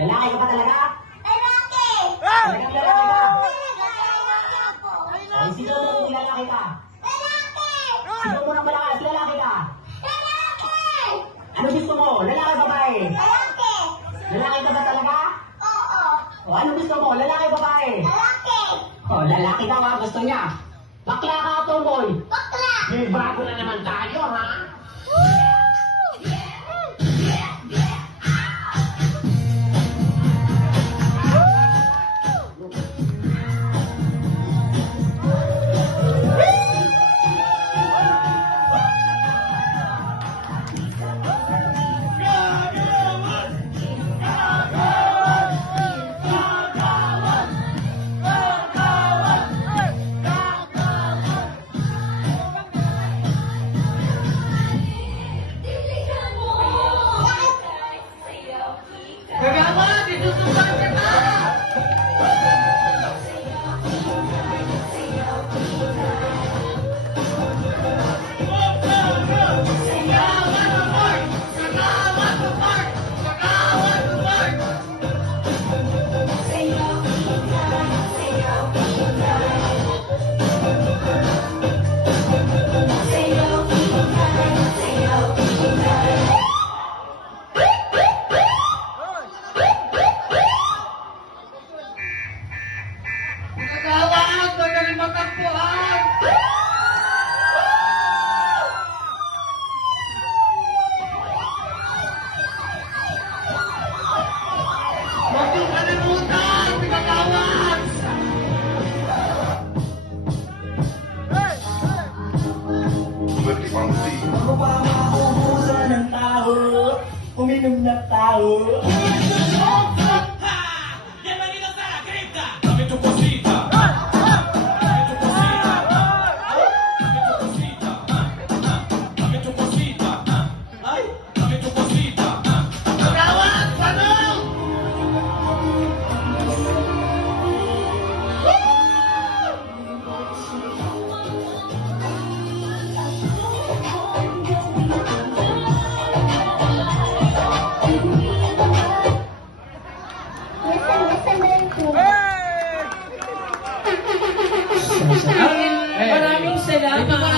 Lalaki ka ba talaga? Lalaki! Talagang lalaki ka? Lalaki ako! Ay, sino mo kung lalaki ka? Lalaki! Sino mo nang malakas? Lalaki ka? Lalaki! Ano gusto mo? Lalaki babae? Lalaki! Lalaki ka ba talaga? Oo! O ano gusto mo? Lalaki babae? Lalaki! O lalaki daw ha, gusto niya. Bakla ka o tomboy? Bakla! May bago na naman tayo ha? Kagawan, itutupan kita! Kagawan, magaling matakbuhan! Huwag niyong kalimutan, kagawan! Ako ba mauubusan ng tao? Uminom na tao? Kagawan, tanong! Listen, listen, listen. Maraming salamat.